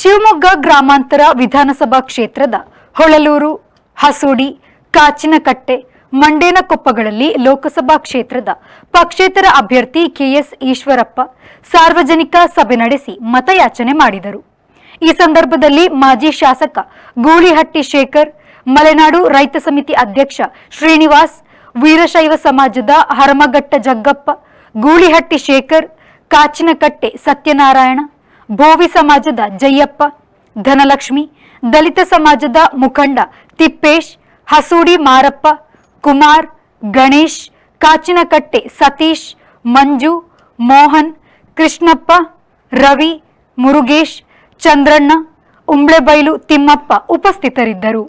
ಶಿವಮೊಗ್ಗ ಗ್ರಾಮಾಂತರ ವಿಧಾನಸಭಾ ಕ್ಷೇತ್ರದ ಹೊಳಲೂರು, ಹಸೂಡಿ, ಕಾಚಿನಕಟ್ಟೆ, ಮಂಡೇನಕೊಪ್ಪಗಳಲ್ಲಿ ಲೋಕಸಭಾ ಕ್ಷೇತ್ರದ ಪಕ್ಷೇತರ ಅಭ್ಯರ್ಥಿ ಕೆಎಸ್ ಈಶ್ವರಪ್ಪ ಸಾರ್ವಜನಿಕ ಸಭೆ ನಡೆಸಿ ಮತಯಾಚನೆ ಮಾಡಿದರು. ಈ ಸಂದರ್ಭದಲ್ಲಿ ಮಾಜಿ ಶಾಸಕ ಗೂಳಿಹಟ್ಟಿ ಶೇಖರ್, ಮಲೆನಾಡು ರೈತ ಸಮಿತಿ ಅಧ್ಯಕ್ಷ ಶ್ರೀನಿವಾಸ್, ವೀರಶೈವ ಸಮಾಜದ ಹರಮಘಟ್ಟ ಜಗ್ಗಪ್ಪ, ಗೂಳಿಹಟ್ಟಿ ಶೇಖರ್, ಕಾಚಿನಕಟ್ಟೆ ಸತ್ಯನಾರಾಯಣ, ಭೋವಿ ಸಮಾಜದ ಜಯ್ಯಪ್ಪ, ಧನಲಕ್ಷ್ಮಿ, ದಲಿತ ಸಮಾಜದ ಮುಖಂಡ ತಿಪ್ಪೇಶ್, ಹಸೂಡಿ ಮಾರಪ್ಪ, ಕುಮಾರ್, ಗಣೇಶ್, ಕಾಚಿನಕಟ್ಟೆ ಸತೀಶ್, ಮಂಜು, ಮೋಹನ್, ಕೃಷ್ಣಪ್ಪ, ರವಿ, ಮುರುಗೇಶ್, ಚಂದ್ರಣ್ಣ, ಉಂಬ್ಳೆಬೈಲು ತಿಮ್ಮಪ್ಪ ಉಪಸ್ಥಿತರಿದ್ದರು.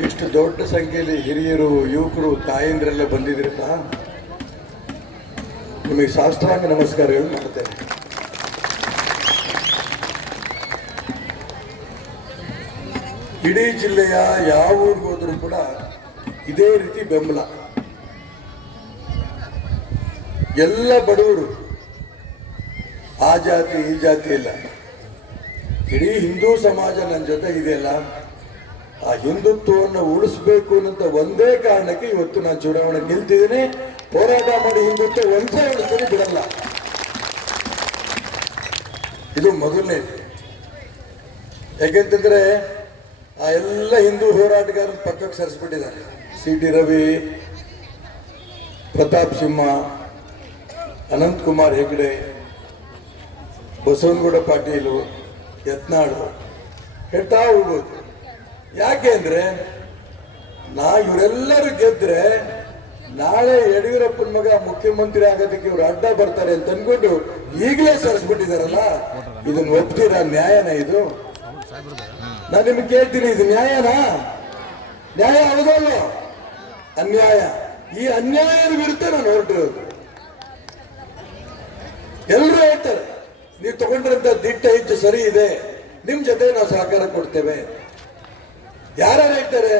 ಇಷ್ಟು ದೊಡ್ಡ ಸಂಖ್ಯೆಯಲ್ಲಿ ಹಿರಿಯರು, ಯುವಕರು, ತಾಯಂದ್ರೆಲ್ಲ ಬಂದಿದ್ರಲ್ಲ, ನಿಮಗೆ ಸಾಷ್ಟಾಂಗ ನಮಸ್ಕಾರಗಳು ಮಾಡ್ತೇನೆ. ಇಡೀ ಜಿಲ್ಲೆಯ ಯಾವ ಊರಿಗೆ ಹೋದ್ರೂ ಕೂಡ ಇದೇ ರೀತಿ ಬೆಂಬಲ. ಎಲ್ಲ ಬಡವರು, ಆ ಜಾತಿ ಈ ಜಾತಿ ಇಲ್ಲ, ಇಡೀ ಹಿಂದೂ ಸಮಾಜ ನನ್ನ ಜೊತೆ ಇದೆಯಲ್ಲ, ಆ ಹಿಂದುತ್ವವನ್ನು ಉಳಿಸ್ಬೇಕು ಅನ್ನೋ ಒಂದೇ ಕಾರಣಕ್ಕೆ ಇವತ್ತು ನಾನು ಚುನಾವಣೆ ಗೆಲ್ತಿದ್ದೀನಿ. ಹೋರಾಟ ಮಾಡಿ ಹಿಂದುತ್ವ ಒಂದೇ ಉಳಿಸ್ತೀನಿ, ಬಿಡಲ್ಲ. ಇದು ಮೊದಲನೇ. ಯಾಕೆಂತಂದ್ರೆ ಆ ಎಲ್ಲ ಹಿಂದೂ ಹೋರಾಟಗಾರರ ಪಕ್ಕಕ್ಕೆ ಸರಿಸ್ಬಿಟ್ಟಿದ್ದಾರೆ. ಸಿ.ಟಿ. ರವಿ, ಪ್ರತಾಪ್ ಸಿಂಹ, ಅನಂತ್ ಕುಮಾರ್ ಹೆಗಡೆ, ಬಸವನಗೌಡ ಪಾಟೀಲು, ಯತ್ನಾಳು ಹೇಳ್ತಾ ಹೋಗ್ಬೋದು. ಯಾಕೆ ಅಂದ್ರೆ ಇವರೆಲ್ಲರೂ ಗೆದ್ರೆ ನಾಳೆ ಯಡಿಯೂರಪ್ಪನ ಮಗ ಮುಖ್ಯಮಂತ್ರಿ ಆಗೋದಕ್ಕೆ ಇವ್ರು ಅಡ್ಡ ಬರ್ತಾರೆ ಅಂತ ಅನ್ಕೊಂಡು ಈಗಲೇ ಸರಿಸ್ಬಿಟ್ಟಿದಾರಲ್ಲ, ಇದನ್ನ ಒಪ್ತೀರಾ? ನ್ಯಾಯನ ಇದು? ನಾನು ನಿಮ್ಗೆ ಕೇಳ್ತೀನಿ, ಇದು ನ್ಯಾಯನಾ? ನ್ಯಾಯ ಹೌದಲ್ಲ? ಅನ್ಯಾಯ. ಈ ಅನ್ಯಾಯದ ವಿರುದ್ಧ ನಾನು ಹೊರಟಿರೋದು. ಎಲ್ಲರೂ ಹೇಳ್ತಾರೆ ನೀವು ತಗೊಂಡ್ರಂತ ದಿಟ್ಟ ಹೆಚ್ಚು ಸರಿ ಇದೆ, ನಿಮ್ ಜೊತೆ ನಾವು ಸಹಕಾರ ಕೊಡ್ತೇವೆ. ಯಾರು ಹೇಳ್ತಾರೆ?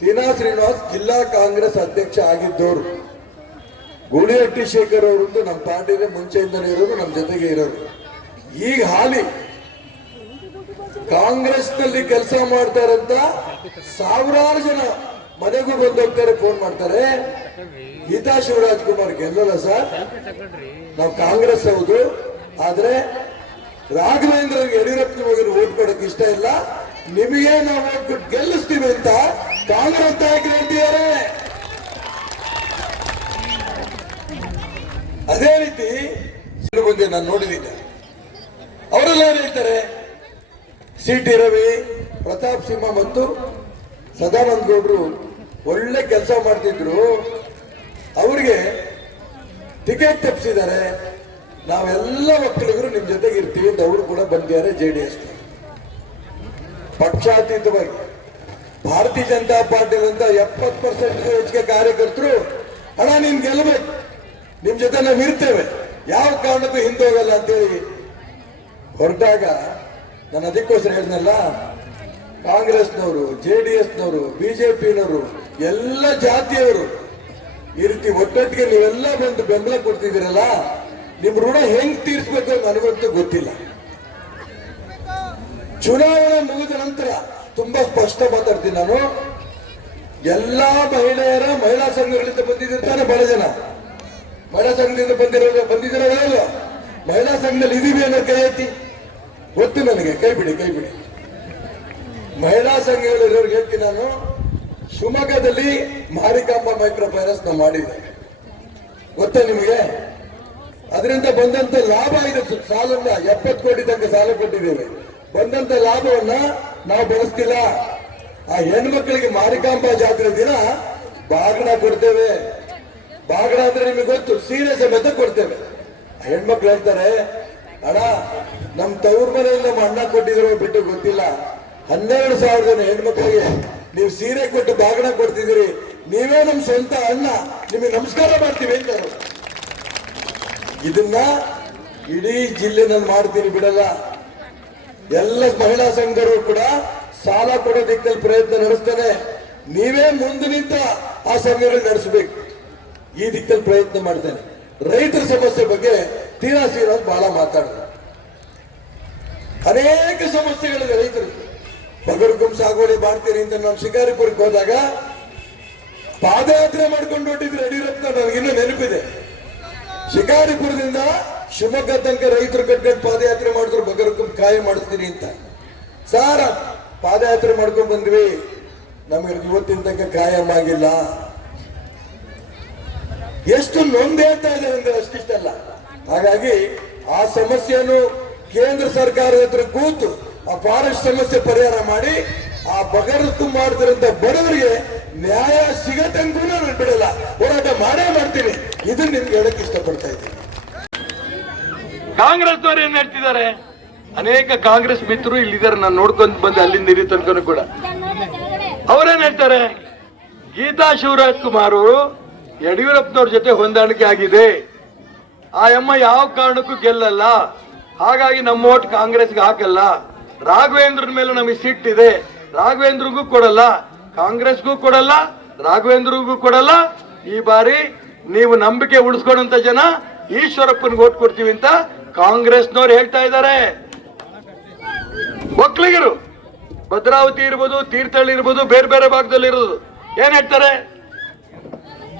ತೀನಾ ಶ್ರೀನಿವಾಸ್ ಜಿಲ್ಲಾ ಕಾಂಗ್ರೆಸ್ ಅಧ್ಯಕ್ಷ ಆಗಿದ್ದವರು, ಗೂಳಿಹಟ್ಟಿ ಶೇಖರ್ ಅವರಂತೂ ನಮ್ಮ ಪಾರ್ಟಿಗೆ ಮುಂಚೆಯಿಂದಲೇ ಇರೋರು, ನಮ್ಮ ಜೊತೆಗೆ ಇರೋರು. ಈಗ ಹಾಲಿ ಕಾಂಗ್ರೆಸ್ ನಲ್ಲಿ ಕೆಲಸ ಮಾಡ್ತಾರಂತ ಸಾವಿರಾರು ಜನ ಮನೆಗೂ ಬಂದು ಹೋಗ್ತಾರೆ, ಫೋನ್ ಮಾಡ್ತಾರೆ. ಗೀತಾ ಶಿವರಾಜ್ ಕುಮಾರ್ ಗೆಲ್ಲಲ್ಲ ಸರ್, ನಾವು ಕಾಂಗ್ರೆಸ್ ಹೌದು, ಆದ್ರೆ ರಾಘವೇಂದ್ರ ಯಡಿಯೂರಪ್ಪನ ಮಗನ ಓಟ್ ಕೊಡಕ್ಕೆ ಇಷ್ಟ ಇಲ್ಲ, ನಿಮಗೆ ನಾವು ಓಟ್ ಕೊಟ್ಟು ಗೆಲ್ಲಿಸ್ತೀವಿ ಅಂತ ಕಾಂಗ್ರೆಸ್ ನಾಯಕರು ಹೇಳ್ತಿದ್ದಾರೆ. ಅದೇ ರೀತಿ ಬಂದೆ ನಾನು ನೋಡಿದ್ದೀನಿ. ಅವರೆಲ್ಲ ಏನ್ ಹೇಳ್ತಾರೆ? ಸಿ.ಟಿ. ರವಿ, ಪ್ರತಾಪ್ ಸಿಂಹ ಮತ್ತು ಸದಾನಂದ ಗೌಡರು ಒಳ್ಳೆ ಕೆಲಸ ಮಾಡ್ತಿದ್ರು, ಅವ್ರಿಗೆ ಟಿಕೆಟ್ ತಪ್ಪಿಸಿದ್ದಾರೆ, ನಾವೆಲ್ಲ ಒಕ್ಕಲಿಗರು ನಿಮ್ ಜೊತೆಗೆ ಇರ್ತೀವಿ ಅಂತ ಅವರು ಕೂಡ ಬಂದಿದ್ದಾರೆ. JDS ಪಕ್ಷಾತೀತವಾಗಿ ಭಾರತೀಯ ಜನತಾ ಪಾರ್ಟಿದಂತ 70% ಹೆಚ್ಚಿಗೆ ಕಾರ್ಯಕರ್ತರು ಅಣ್ಣ ನೀನ್ ಗೆಲ್ಲಬೇಕು, ನಿಮ್ ಜೊತೆ ನಾವು ಇರ್ತೇವೆ, ಯಾವ ಕಾರಣಕ್ಕೂ ಹಿಂದೆ ಹೋಗಲ್ಲ ಅಂತೇಳಿ ಹೊರಟಾಗ ನಾನು ಅದಕ್ಕೋಸ್ಕರ ಹೇಳಿದ್ನಲ್ಲ, ಕಾಂಗ್ರೆಸ್ನವರು, JDSನವರು, BJPನವರು, ಎಲ್ಲ ಜಾತಿಯವರು ಈ ರೀತಿ ಒಟ್ಟೊಟ್ಟಿಗೆ ನೀವೆಲ್ಲ ಬಂದು ಬೆಂಬಲ ಕೊಡ್ತಿದ್ದೀರಲ್ಲ, ನಿಮ್ ಋಣ ಹೆಂಗ್ ತೀರಿಸಬೇಕು ನನಗಂತೂ ಗೊತ್ತಿಲ್ಲ. ಚುನಾವಣೆ ಮುಗಿದ ನಂತರ ತುಂಬಾ ಸ್ಪಷ್ಟ ಮಾತಾಡ್ತೀನಿ ನಾನು. ಎಲ್ಲಾ ಮಹಿಳಾ ಸಂಘಗಳಿಂದ ಬಂದಿದ್ದಿರ್ತಾನೆ ಬಹಳ ಜನ, ಮಹಿಳಾ ಸಂಘದಿಂದ ಬಂದಿರೋ ಮಹಿಳಾ ಸಂಘದಲ್ಲಿ ಇದೀವಿ ಅನ್ನೋ ಕೈ ಎತ್ತಿ, ಗೊತ್ತು ನನಗೆ, ಕೈ ಬಿಡಿ. ಮಹಿಳಾ ಸಂಘಗಳಿರೋರ್ಗೆ ಹೇಳ್ತೀನಿ ನಾನು, ಶಿವಮೊಗ್ಗದಲ್ಲಿ ಮಾರಿಕಾಂಬ ಮೈಕ್ರೋ ಫೈನಾನ್ಸ್ ನಾವು ಮಾಡಿದ್ದೆ, ಗೊತ್ತಾ ನಿಮಗೆ? ಅದರಿಂದ ಬಂದಂತ ಲಾಭ ಇದೆ, ಸಾಲನ್ನ 70 ಕೋಟಿ ತನಕ ಸಾಲ ಕೊಟ್ಟಿದ್ದೇವೆ. ಬಂದಂತ ಲಾಭವನ್ನ ನಾವು ಬಳಸ್ತಿಲ್ಲ. ಆ ಹೆಣ್ಮಕ್ಳಿಗೆ ಮಾರಿಕಾಂಬಾ ಜಾತ್ರೆ ದಿನ ಬಾಗಣ ಕೊಡ್ತೇವೆ. ಬಾಗಣ ಅಂದ್ರೆ ನಿಮಗೆ ಗೊತ್ತು, ಸೀರೆ ಸಮೇತ ಕೊಡ್ತೇವೆ. ಆ ಹೆಣ್ಮಕ್ಳು ಹೇಳ್ತಾರೆ, ಅಣ್ಣ ನಮ್ ತವ್ರ ಮನೆಯಲ್ಲಿ ನಮ್ಮ ಅಣ್ಣ ಕೊಟ್ಟಿದ್ರು ಬಿಟ್ಟು ಗೊತ್ತಿಲ್ಲ, 12,000 ಜನ ಹೆಣ್ಮಕ್ಳಿಗೆ ನೀವು ಸೀರೆ ಕೊಟ್ಟು ಬಾಗಣ ಕೊಡ್ತಿದ್ದೀರಿ, ನೀವೇ ನಮ್ ಸ್ವಂತ ಅಣ್ಣ, ನಿಮಗೆ ನಮಸ್ಕಾರ ಮಾಡ್ತೀವಿ ಅಂತಾರೆ. ಇದನ್ನ ಇಡೀ ಜಿಲ್ಲೆನಲ್ಲಿ ಮಾಡ್ತೀನಿ, ಬಿಡಲ್ಲ. ಎಲ್ಲ ಮಹಿಳಾ ಸಂಘರು ಕೂಡ ಸಾಲ ಕೊಡೋ ದಿಕ್ಕಲ್ಲಿ ಪ್ರಯತ್ನ ನಡೆಸ್ತಾನೆ. ನೀವೇ ಮುಂದೆ ನಿಂತ ಆ ಸಂಘಗಳು ನಡೆಸಬೇಕು, ಈ ದಿಕ್ಕಲ್ಲಿ ಪ್ರಯತ್ನ ಮಾಡ್ತೇನೆ. ರೈತರ ಸಮಸ್ಯೆ ಬಗ್ಗೆ ತೀರಾ ಶ್ರೀನಿವಾಸ್ ಬಹಳ ಮಾತಾಡಿದ. ಅನೇಕ ಸಮಸ್ಯೆಗಳಿದೆ ರೈತರಿಗೆ. ಬಗರ್ಗುಂ ಸಾಗುವಳಿ ಮಾಡ್ತೀರಿ ಅಂತ ನಾವು ಶಿಕಾರಿಪುರಕ್ಕೆ ಹೋದಾಗ ಪಾದಯಾತ್ರೆ ಮಾಡ್ಕೊಂಡು ಹೊಟ್ಟಿದ್ರು ಯಡಿಯೂರಪ್ಪ. ನನಗಿನ್ನೂ ನೆನಪಿದೆ, ಶಿಕಾರಿಪುರದಿಂದ ಶಿವಮೊಗ್ಗ ತನಕ ರೈತರು ಕಟ್ಕೊಂಡು ಪಾದಯಾತ್ರೆ ಮಾಡಿದ್ರು, ಬಗರ್ಗುಂ ಕಾಯ ಮಾಡಿಸ್ತೀನಿ ಅಂತ. ಸಾರ ಪಾದಯಾತ್ರೆ ಮಾಡ್ಕೊಂಡ್ ಬಂದ್ವಿ, ನಮಗೆ ಇವತ್ತಿನ ತನಕ ಕಾಯಂ ಆಗಿಲ್ಲ. ಎಷ್ಟು ನೊಂದು ಹೇಳ್ತಾ ಇದ್ದಾರೆ ಅಂದ್ರೆ ಅಷ್ಟಿಷ್ಟಲ್ಲ. ಹಾಗಾಗಿ ಆ ಸಮಸ್ಯೆಯನ್ನು ಕೇಂದ್ರ ಸರ್ಕಾರದ ಹತ್ರ ಕೂತು ಆ ಫಾರೆಸ್ಟ್ ಸಮಸ್ಯೆ ಪರಿಹಾರ ಮಾಡಿ ಆ ಬಗರ್ಗುಂ ಮಾಡ್ತಿರಂತ ಬಡವರಿಗೆ ನ್ಯಾಯ ಸಿಗತಂಗೂ ನಾನು ಬಿಡಲ್ಲ, ಹೋರಾಟ ಮಾಡೇ ಮಾಡ್ತೀನಿ. ಇದನ್ನ ನಿಮ್ಗೆ ಹೇಳಕ್ ಇಷ್ಟಪಡ್ತಾ ಇದ್ದೀನಿ. ಕಾಂಗ್ರೆಸ್ನವ್ರು ಏನ್ ಹೇಳ್ತಿದ್ದಾರೆ, ಅನೇಕ ಕಾಂಗ್ರೆಸ್ ಮಿತ್ರರು ಇಲ್ಲಿದ್ದಾರೆ, ನಾನು ನೋಡ್ಕೊಂಡ್ ಬಂದೆ ಅಲ್ಲಿಂದ ಇಲ್ಲಿ ತನಕ ಕೂಡ. ಅವರೇನ್ ಹೇಳ್ತಾರೆ, ಗೀತಾ ಶಿವರಾಜ್ ಕುಮಾರ್ ಅವರು ಯಡಿಯೂರಪ್ಪನವ್ರ ಜೊತೆ ಹೊಂದಾಣಿಕೆ ಆಗಿದೆ, ಆ ಅಮ್ಮ ಯಾವ ಕಾರಣಕ್ಕೂ ಗೆಲ್ಲಲ್ಲ, ಹಾಗಾಗಿ ನಮ್ಮ ಓಟ್ ಕಾಂಗ್ರೆಸ್ಗೆ ಹಾಕಲ್ಲ. ರಾಘವೇಂದ್ರನ ಮೇಲೆ ನಮಗೆ ಸಿಟ್ಟಿದೆ, ರಾಘವೇಂದ್ರಿಗೂ ಕೊಡಲ್ಲ, ಕಾಂಗ್ರೆಸ್ಗೂ ಕೊಡಲ್ಲ, ರಾಘವೇಂದ್ರಿಗೂ ಕೊಡಲ್ಲ. ಈ ಬಾರಿ ನೀವು ನಂಬಿಕೆ ಉಳಿಸ್ಕೊಂಡಂತ ಜನ ಈಶ್ವರಪ್ಪನಿಗೆ ಓಟ್ ಕೊಡ್ತೀವಿ ಅಂತ ಕಾಂಗ್ರೆಸ್ನವ್ರು ಹೇಳ್ತಾ ಇದ್ದಾರೆ. ಒಕ್ಕಲಿಗರು ಭದ್ರಾವತಿ ಇರ್ಬೋದು, ತೀರ್ಥಹಳ್ಳಿ ಇರ್ಬೋದು, ಬೇರೆ ಬೇರೆ ಭಾಗದಲ್ಲಿ ಇರೋದು ಏನ್ ಹೇಳ್ತಾರೆ,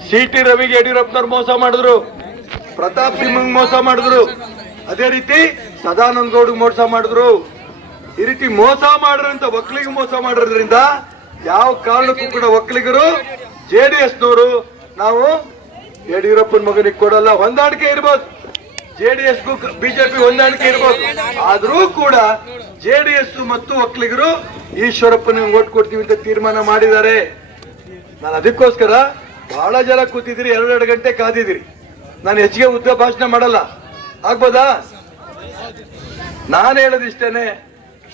ಸಿ.ಟಿ. ರವಿಗೆ ಯಡಿಯೂರಪ್ಪನವ್ರು ಮೋಸ ಮಾಡಿದ್ರು, ಪ್ರತಾಪ್ ಸಿಂಗ್ ಮೋಸ ಮಾಡಿದ್ರು, ಅದೇ ರೀತಿ ಸದಾನಂದ ಗೌಡ್ಗೆ ಮೋಸ ಮಾಡಿದ್ರು. ಈ ರೀತಿ ಮೋಸ ಮಾಡಿದ್ರಂತ ಒಕ್ಕಲಿಗ ಮೋಸ ಮಾಡಿರೋದ್ರಿಂದ ಯಾವ ಕಾರಣಕ್ಕೂ ಕೂಡ ಒಕ್ಕಲಿಗರು JDS-ನವರು ನಾವು ಯಡಿಯೂರಪ್ಪನ ಮಗನಿಗೆ ಕೊಡಲ್ಲ. ಹೊಂದಾಣಿಕೆ ಇರ್ಬೋದು, JDS-ಗೂ ಬಿಜೆಪಿ ಹೊಂದಾಣಿಕೆ ಇರ್ಬೋದು, ಆದ್ರೂ ಕೂಡ JDS ಮತ್ತು ಒಕ್ಕಲಿಗರು ಈಶ್ವರಪ್ಪನ ಓಟ್ ಕೊಡ್ತೀವಿ ಅಂತ ತೀರ್ಮಾನ ಮಾಡಿದ್ದಾರೆ. ನಾನು ಅದಕ್ಕೋಸ್ಕರ ಬಹಳ ಜನ ಕೂತಿದ್ರಿ, 2 ಗಂಟೆ ಕಾದಿದ್ರಿ. ನಾನು ಹೆಚ್ಚಿಗೆ ಉದ್ದ ಭಾಷಣ ಮಾಡಲ್ಲ, ಆಗ್ಬೋದಾ? ನಾನು ಹೇಳೋದಿಷ್ಟೇನೆ,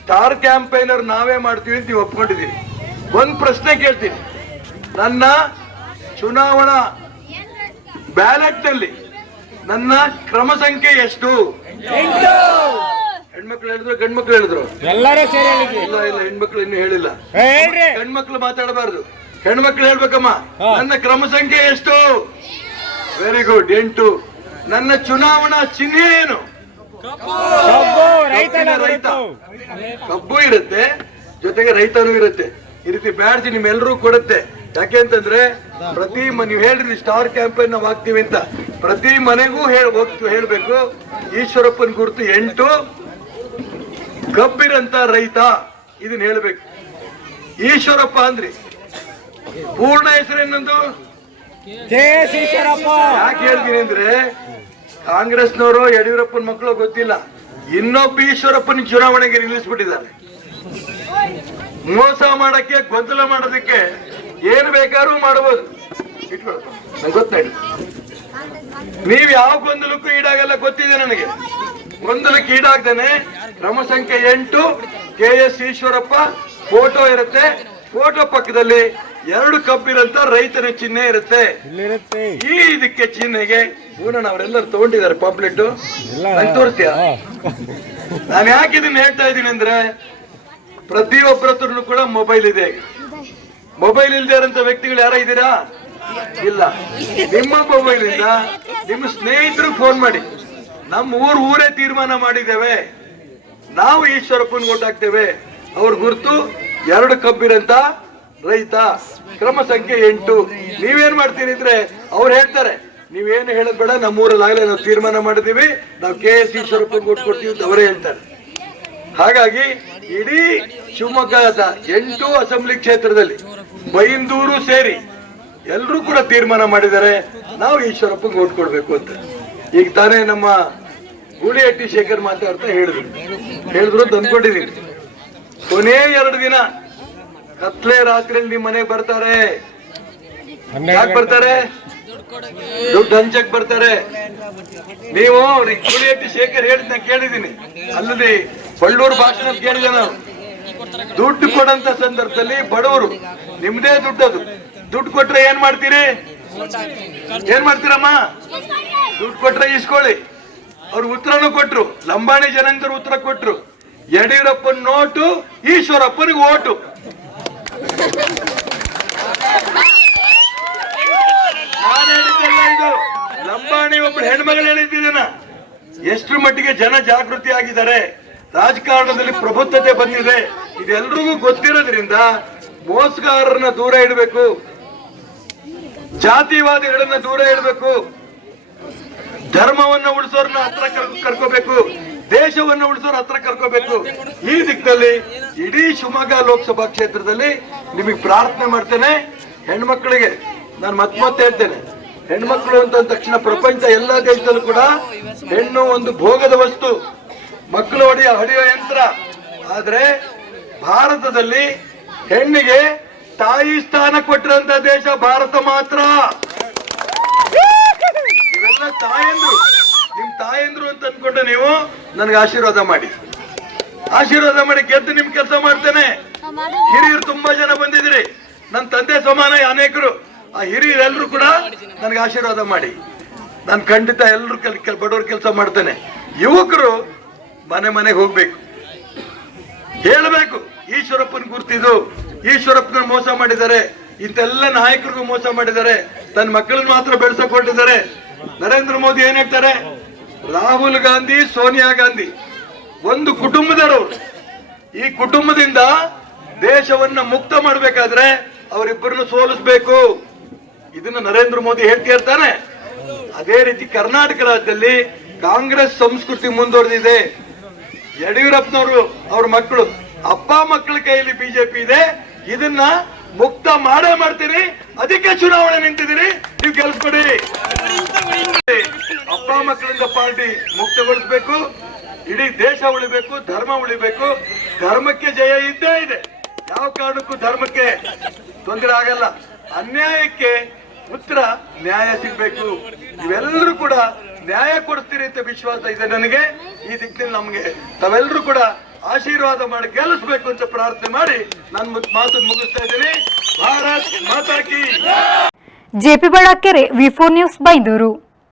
ಸ್ಟಾರ್ ಕ್ಯಾಂಪೈನರ್ ನಾವೇ ಮಾಡ್ತೀವಿ ಅಂತ ನೀವು ಒಪ್ಕೊಂಡಿದ್ದೀರಿ. ಒಂದ್ ಪ್ರಶ್ನೆ ಕೇಳ್ತೀನಿ, ನನ್ನ ಚುನಾವಣಾ ಬ್ಯಾಲೆಟ್ ನಲ್ಲಿ ನನ್ನ ಕ್ರಮ ಸಂಖ್ಯೆ ಎಷ್ಟು? ಹೆಣ್ಮಕ್ಳು ಹೇಳಿದ್ರು ಗಂಡ್ಮಕ್ಳು ಹೇಳಿದ್ರು? ಎಲ್ಲರೂ ಸೇರಿ ಇಲ್ಲ ಇಲ್ಲ, ಹೆಣ್ಮಕ್ಳು ಇನ್ನು ಹೇಳಿಲ್ಲ. ಗಂಡ್ಮಕ್ಳು ಮಾತಾಡಬಾರ್ದು, ಹೆಣ್ಮಕ್ಳು ಹೇಳ್ಬೇಕಮ್ಮ. ನನ್ನ ಕ್ರಮ ಸಂಖ್ಯೆ ಎಷ್ಟು? Very good, 8. ನನ್ನ ಚುನಾವಣಾ ಚಿಹ್ನೆ ಏನು? ರೈತ. ಕಬ್ಬು ಇರುತ್ತೆ, ಜೊತೆಗೆ ರೈತನೂ ಇರುತ್ತೆ. ಈ ರೀತಿ ಬ್ಯಾಡ್ಜ್ ನಿಮ್ಮೆಲ್ಲರೂ ಕೊಡುತ್ತೆ. ಯಾಕೆ ಅಂತಂದ್ರೆ ಪ್ರತಿ ನೀವು ಹೇಳ್ರಿ ಸ್ಟಾರ್ ಕ್ಯಾಂಪೇನ್ ನಾವು ಹಾಕ್ತೀವಿ ಅಂತ, ಪ್ರತಿ ಮನೆಗೂ ಹೇಳ್ಬೇಕು ಈಶ್ವರಪ್ಪನ ಗುರುತು 8, ಕಬ್ಬಿರಂತ ರೈತ, ಇದನ್ನ ಹೇಳ್ಬೇಕು. ಈಶ್ವರಪ್ಪ ಅಂದ್ರಿ, ಪೂರ್ಣ ಹೆಸರೇನೊಂದು? ಯಾಕೆ ಹೇಳ್ತೀನಿ ಅಂದ್ರೆ, ಕಾಂಗ್ರೆಸ್ನವರು ಯಡಿಯೂರಪ್ಪನ ಮಕ್ಕಳು ಗೊತ್ತಿಲ್ಲ, ಇನ್ನೊಬ್ಬ ಈಶ್ವರಪ್ಪನ ಚುನಾವಣೆಗೆ ನಿಲ್ಲಿಸ್ಬಿಟ್ಟಿದ್ದಾರೆ. ಮೋಸ ಮಾಡಕ್ಕೆ, ಗೊಂದಲ ಮಾಡೋದಕ್ಕೆ ಏನ್ ಬೇಕಾದ್ರೂ ಮಾಡಬಹುದು. ನಂಗೆ ಗೊತ್ತಾಯ್ತು, ನೀವ್ ಯಾವ ಗೊಂದಲಕ್ಕೂ ಈಡಾಗಲ್ಲ, ಗೊತ್ತಿದೆ ನನಗೆ. ಗೊಂದಲಕ್ಕೆ ಈಡಾಗ್ದೇನೆ ಕ್ರಮ ಸಂಖ್ಯೆ 8 KS ಈಶ್ವರಪ್ಪ ಫೋಟೋ ಇರುತ್ತೆ, ಫೋಟೋ ಪಕ್ಕದಲ್ಲಿ 2 ಕಬ್ಬಿರಂತ ರೈತನ ಚಿಹ್ನೆ ಇರುತ್ತೆ. ಈ ಇದಕ್ಕೆ ಚಿಹ್ನೆಗೆ ಅವರೆಲ್ಲರೂ ತಗೊಂಡಿದ್ದಾರೆ ಪಾಂಪ್ಲೆಟ್, ನಂಗೆ ತೋರಿಸ್ತೀಯ? ನಾನು ಯಾಕೆ ಇದನ್ನ ಹೇಳ್ತಾ ಇದ್ದೀನಿ ಅಂದ್ರೆ, ಪ್ರತಿಯೊಬ್ಬರ ಹತ್ರನು ಕೂಡ ಮೊಬೈಲ್ ಇದೆ. ಮೊಬೈಲ್ ಇಲ್ದೇ ಇರೋಂಥ ವ್ಯಕ್ತಿಗಳು ಯಾರ ಇದ್ದೀರಾ? ಇಲ್ಲ. ನಿಮ್ಮ ಮೊಬೈಲ್ ಇಂದ ನಿಮ್ಮ ಸ್ನೇಹಿತರು ಫೋನ್ ಮಾಡಿ, ನಮ್ಮ ಊರೇ ತೀರ್ಮಾನ ಮಾಡಿದ್ದೇವೆ, ನಾವು ಈಶ್ವರಪ್ಪನ ಓಟ್ ಹಾಕ್ತೇವೆ, ಅವ್ರ ಗುರುತು 2 ಕಬ್ಬಿರಂತ ರೈತ, ಕ್ರಮ ಸಂಖ್ಯೆ 8. ನೀವೇನ್ ಮಾಡ್ತೀರಿ ಅಂದ್ರೆ, ಅವ್ರು ಹೇಳ್ತಾರೆ ನೀವೇನು ಹೇಳೋದ್ ಬೇಡ, ನಮ್ಮೂರಲ್ಲಾಗಲೇ ನಾವು ತೀರ್ಮಾನ ಮಾಡಿದೀವಿ, ನಾವು KS ಈಶ್ವರಪ್ಪನ ಓಟ್ ಕೊಡ್ತೀವಿ ಅಂತ ಅವರೇ ಹೇಳ್ತಾರೆ. ಹಾಗಾಗಿ ಇಡೀ ಶಿವಮೊಗ್ಗದ 8 ಅಸೆಂಬ್ಲಿ ಕ್ಷೇತ್ರದಲ್ಲಿ ಬೈಂದೂರು ಸೇರಿ ಎಲ್ಲರೂ ಕೂಡ ತೀರ್ಮಾನ ಮಾಡಿದ್ದಾರೆ, ನಾವು ಈಶ್ವರಪ್ಪಗೆ ಓಟ್ ಕೊಡ್ಬೇಕು ಅಂತ. ಈಗ ತಾನೇ ನಮ್ಮ ಗೂಳಿಹಟ್ಟಿ ಶೇಖರ್ ಮಾತಾಡ್ತಾ ಹೇಳಿದ್ರು ಅಂತ ಅಂದ್ಕೊಂಡಿದ್ದೀನಿ. ಕೊನೆ 2 ದಿನ ಕತ್ಲೆ ರಾತ್ರಿಯಲ್ಲಿ ನಿಮ್ಮ ಮನೆಗೆ ಬರ್ತಾರೆ. ಯಾಕೆ ಬರ್ತಾರೆ? ದುಡ್ಡು ಹಂಚಕ್ ಬರ್ತಾರೆ. ನೀವು ಗೂಳಿಹಟ್ಟಿ ಶೇಖರ್ ಹೇಳಿದ್ ನಾನು ಕೇಳಿದ್ದೀನಿ, ಅಲ್ಲದೆ ಬಳ್ಳೂರು ಭಾಷಣ ಕೇಳಿದೆ ನಾವು. ದುಡ್ಡು ಕೊಡಂತ ಸಂದರ್ಭದಲ್ಲಿ ಬಡವರು, ನಿಮ್ದೇ ದುಡ್ಡದು, ದುಡ್ಡು ಕೊಟ್ರೆ ಏನ್ ಮಾಡ್ತೀರಿ? ಏನ್ ಮಾಡ್ತೀರಮ್ಮ? ದುಡ್ಡು ಕೊಟ್ರೆ ಇಸ್ಕೊಳ್ಳಿ. ಅವ್ರು ಉತ್ತರನು ಕೊಟ್ರು, ಲಂಬಾಣಿ ಜನಾಂಗದವ್ರು ಉತ್ತರ ಕೊಟ್ರು, ಯಡಿಯೂರಪ್ಪನ ನೋಟು, ಈಶ್ವರಪ್ಪನಿಗೆ ಓಟು. ನಾನು ಹೇಳಿದ್ದೆಲ್ಲ ಇದು ಲಂಬಾಣಿ ಒಬ್ಬಳು ಹೆಣ್ಮಗಳು ಹೇಳಿದ್ದೀನ. ಎಷ್ಟು ಮಟ್ಟಿಗೆ ಜನ ಜಾಗೃತಿ ಆಗಿದ್ದಾರೆ. ರಾಜಕಾರಣದಲ್ಲಿ ಪ್ರಬುದ್ಧತೆ ಬಂದಿದೆ. ಇದೆಲ್ರಿಗೂ ಗೊತ್ತಿರೋದ್ರಿಂದ ಮೋಸಗಾರರನ್ನ ದೂರ ಇಡಬೇಕು, ಜಾತಿವಾದಿಗಳನ್ನ ದೂರ ಇಡಬೇಕು, ಧರ್ಮವನ್ನ ಉಳಿಸೋರ್ನ ಹತ್ರ ಕರ್ಕೋಬೇಕು, ದೇಶವನ್ನ ಉಳಿಸೋರ್ ಹತ್ರ ಕರ್ಕೋಬೇಕು. ಈ ದಿಕ್ಕಲ್ಲಿ ಇಡೀ ಶಿವಮೊಗ್ಗ ಲೋಕಸಭಾ ಕ್ಷೇತ್ರದಲ್ಲಿ ನಿಮಗೆ ಪ್ರಾರ್ಥನೆ ಮಾಡ್ತೇನೆ. ಹೆಣ್ಮಕ್ಳಿಗೆ ನಾನು ಮತ್ತೆ ಹೇಳ್ತೇನೆ, ಹೆಣ್ಮಕ್ಳು ಅಂತ ತಕ್ಷಣ ಪ್ರಪಂಚ ಎಲ್ಲಾ ದೇಶದಲ್ಲೂ ಕೂಡ ಹೆಣ್ಣು ಒಂದು ಭೋಗದ ವಸ್ತು, ಮಕ್ಕಳು ಹೊಡೆಯೋ ಯಂತ್ರ. ಆದ್ರೆ ಭಾರತದಲ್ಲಿ ಹೆಣ್ಣಿಗೆ ತಾಯಿ ಸ್ಥಾನ ಕೊಟ್ಟಿರಂತ ದೇಶ ಭಾರತ ಮಾತ್ರ. ನೀವೆಲ್ಲ ತಾಯಂದ್ರು, ನಿಮ್ ತಾಯಂದ್ರು ಅಂತ ಅನ್ಕೊಂಡ್ರೆ ನೀವು ನನಗೆ ಆಶೀರ್ವಾದ ಮಾಡಿ ಗೆದ್ದು ನಿಮ್ ಕೆಲಸ ಮಾಡ್ತೇನೆ. ಹಿರಿಯರು ತುಂಬಾ ಜನ ಬಂದಿದ್ರಿ, ನನ್ನ ತಂದೆ ಸಮಾನ ಅನೇಕರು. ಆ ಹಿರಿಯರೆಲ್ಲರೂ ಕೂಡ ನನಗೆ ಆಶೀರ್ವಾದ ಮಾಡಿ. ನಾನು ಖಂಡಿತ ಎಲ್ಲರೂ ಬಡವ್ರ ಕೆಲಸ ಮಾಡ್ತೇನೆ. ಯುವಕರು ಮನೆ ಮನೆಗೆ ಹೋಗ್ಬೇಕು, ಹೇಳ್ಬೇಕು ಈಶ್ವರಪ್ಪನ ಗುರ್ತಿದ್ದು, ಈಶ್ವರಪ್ಪನ ಮೋಸ ಮಾಡಿದ್ದಾರೆ, ಇಂತೆಲ್ಲ ನಾಯಕರಿಗೂ ಮೋಸ ಮಾಡಿದ್ದಾರೆ, ತನ್ನ ಮಕ್ಕಳನ್ನ ಮಾತ್ರ ಬೆಳೆಸಕ್ ಹೊರಟಿದ್ದಾರೆ. ನರೇಂದ್ರ ಮೋದಿ ಏನ್ ಹೇಳ್ತಾರೆ, ರಾಹುಲ್ ಗಾಂಧಿ ಸೋನಿಯಾ ಗಾಂಧಿ ಒಂದು ಕುಟುಂಬದವರು. ಈ ಕುಟುಂಬದಿಂದ ದೇಶವನ್ನ ಮುಕ್ತ ಮಾಡ್ಬೇಕಾದ್ರೆ ಅವರಿಬ್ಬರನ್ನು ಸೋಲಿಸ್ಬೇಕು. ಇದನ್ನ ನರೇಂದ್ರ ಮೋದಿ ಹೇಳ್ತಿರ್ತಾನೆ. ಅದೇ ರೀತಿ ಕರ್ನಾಟಕ ರಾಜ್ಯದಲ್ಲಿ ಕಾಂಗ್ರೆಸ್ ಸಂಸ್ಕೃತಿ ಮುಂದುವರೆದಿದೆ. ಯಡಿಯೂರಪ್ಪನವರು ಅವ್ರ ಮಕ್ಕಳು ಅಪ್ಪ ಮಕ್ಕಳ ಕೈಯಲ್ಲಿ ಬಿಜೆಪಿ ಇದೆ. ಇದನ್ನ ಮುಕ್ತ ಮಾಡೇ ಮಾಡ್ತೀನಿ, ಅದಕ್ಕೆ ಚುನಾವಣೆ ನಿಂತಿದ್ದೀರಿ, ನೀವು ಗೆಲ್ಸ್ಕೊಡಿ. ಅಪ್ಪ ಮಕ್ಕಳಿಂದ ಪಾರ್ಟಿ ಮುಕ್ತಗೊಳಿಸ್ಬೇಕು, ಇಡೀ ದೇಶ ಉಳಿಬೇಕು, ಧರ್ಮ ಉಳಿಬೇಕು. ಧರ್ಮಕ್ಕೆ ಜಯ ಇದ್ದೇ ಇದೆ, ಯಾವ ಕಾರಣಕ್ಕೂ ಧರ್ಮಕ್ಕೆ ತೊಂದರೆ ಆಗಲ್ಲ. ಅನ್ಯಾಯಕ್ಕೆ ಉತ್ತರ ನ್ಯಾಯ ಸಿಗ್ಬೇಕು. ನೀವೆಲ್ಲರೂ ಕೂಡ ನ್ಯಾಯ ಕೊಡ್ತೀರಿ ಅಂತ ವಿಶ್ವಾಸ ಇದೆ ನನಗೆ. ಈ ದಿಕ್ಕಿನಲ್ಲಿ ನಮ್ಗೆ ತಾವೆಲ್ಲರೂ ಕೂಡ ಆಶೀರ್ವಾದ ಮಾಡಿ ಗೆಲ್ಲಿಸ್ಬೇಕು ಅಂತ ಪ್ರಾರ್ಥನೆ ಮಾಡಿ ನಾನು ಮಾತು ಮುಗಿಸ್ತಾ ಇದ್ದೀನಿ. ಭಾರತ್ ಮಾತಾ ಕಿ. ಜೆಪಿ ಬಳ್ಳಾಕೆರೆ, ವಿ4 ನ್ಯೂಸ್, ಬೈಂದೂರು.